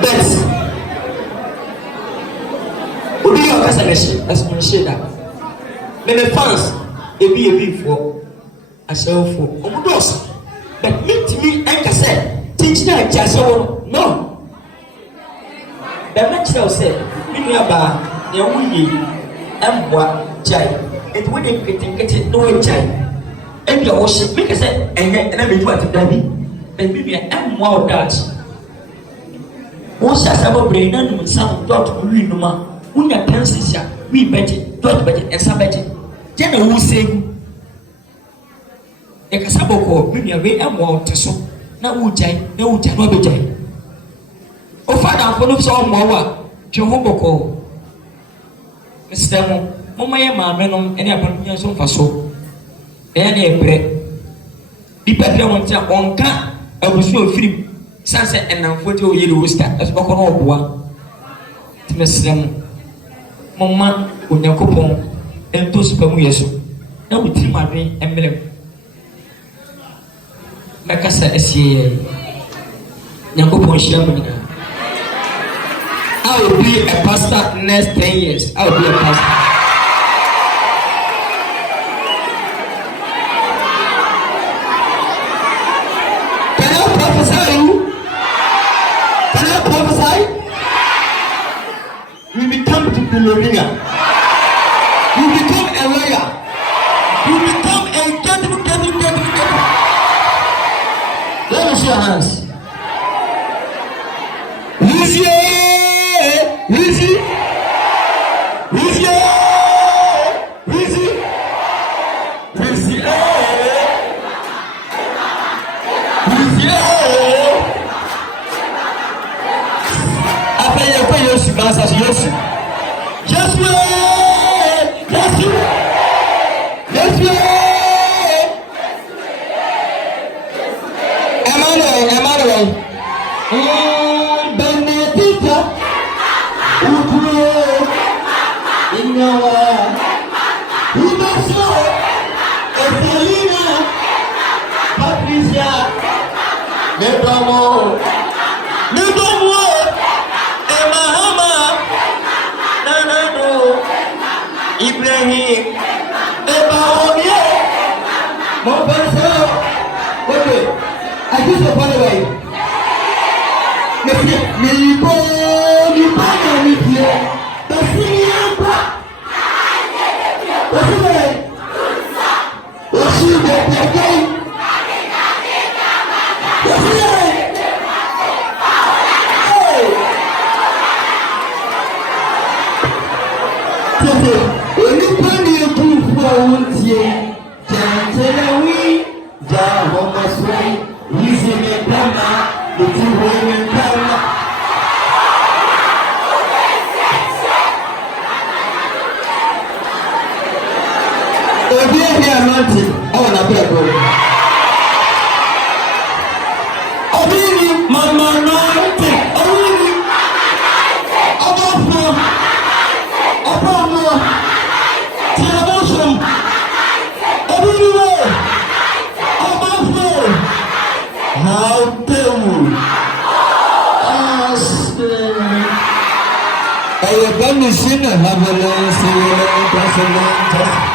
But obi yɛ ɔkasa ɛsɛ nhyɛ da mɛmɛ fans ebi fo ahyɛwofo ɔmo dɔɔso but mitimi ɛnkasɛ kyinkyin a gya ahyɛwo no bɛmɛ kyerɛw sɛ mi nua baa nea woyɛ ɛmboa gyae eti wo de nketenkete na wo gyae ɛbi a wɔhyɛ mi kasɛ ɛnyɛ ɛna mɛ ju ati dabi ɛbi nua ɛmmoa wo daakye wɔn hyɛ asɛbɔ bere na num nsa dɔt mo wi numa wonya pensis a wi bɛgye dɔt bɛgye ɛnsa bɛgye gye na wo segu ɛkasa bɔkɔɔ mi nua wei ɛmmoa wo te so na wo gyae na ɔbɛgyae ofa adamfo no sɛ ɔmmoa wo a twe ho bɔkɔɔ mesrɛ mo momma yɛ maame nom ɛne abanomia nso mfa so ɛyɛ ne ɛbrɛ nipa dɛ wɔn ntina ɔnka abusu ofirim san sɛ ɛnamfo te ɔyɛ de wo sika ɛso bɛkɔ na ɔboa nti mesrɛ mo momma onyankopɔn ɛntɔ supa mu yɛ so na wotirim adwen ɛmmerɛ m mɛkasa asie yɛ nyankopɔn hyia mo nyinaa. I will be a pastor next 10 years. I will be a pastor. Can I prophesy you? Can I prophesy? You become a billionaire. You become a lawyer. You become a gentleman. Let me see your hands. I have done the sin, I have a